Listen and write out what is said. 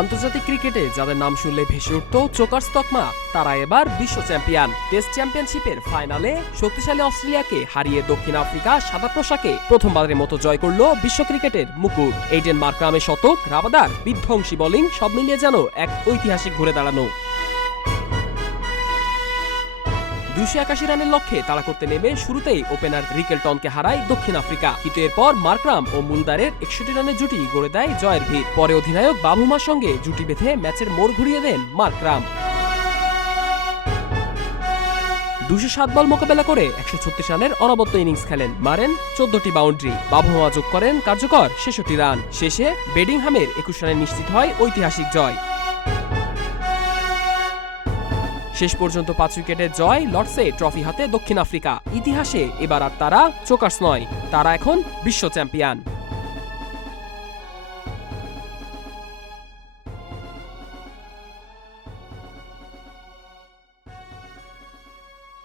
আন্তর্জাতিক ক্রিকেটে যাদের নাম শুনলে ভেসে উঠত চোকার্স তকমা, তারা এবার বিশ্ব চ্যাম্পিয়ন। টেস্ট চ্যাম্পিয়নশিপের ফাইনালে শক্তিশালী অস্ট্রেলিয়াকে হারিয়ে দক্ষিণ আফ্রিকা সাদা পোশাকে প্রথমবারের মতো জয় করল বিশ্ব ক্রিকেটের মুকুট। এইডেন মার্ক্রামের শতক, রাবাদার বিধ্বংসী বোলিং সব মিলিয়ে যেন এক ঐতিহাসিক ঘুরে দাঁড়ানো। 281 রানের লক্ষ্যে তাড়া করতে নেমে শুরুতেই ওপেনার রিকেলটনকে হারায় দক্ষিণ আফ্রিকা, কিন্তু এরপর মার্ক্রাম ও মুলদারের 61 রানের জুটি গড়ে দেয় জয়ের ভিত। পরে অধিনায়ক বাবুমার সঙ্গে জুটি বেঁধে ম্যাচের মোড় ঘুরিয়ে দেন মার্ক্রাম। 207 বল মোকাবেলা করে 136 রানের অনবদ্য ইনিংস খেলেন, মারেন 14টি বাউন্ডারি। বাবুমা যোগ করেন কার্যকর 66 রান। শেষে বেডিংহামের 21 রানে নিশ্চিত হয় ঐতিহাসিক জয়। শেষ পর্যন্ত 5 উইকেটের জয়, লর্ডসে ট্রফি হাতে দক্ষিণ আফ্রিকা। ইতিহাসে এবার আর তারা চোকার্স নয়, তারা এখন বিশ্ব চ্যাম্পিয়ন।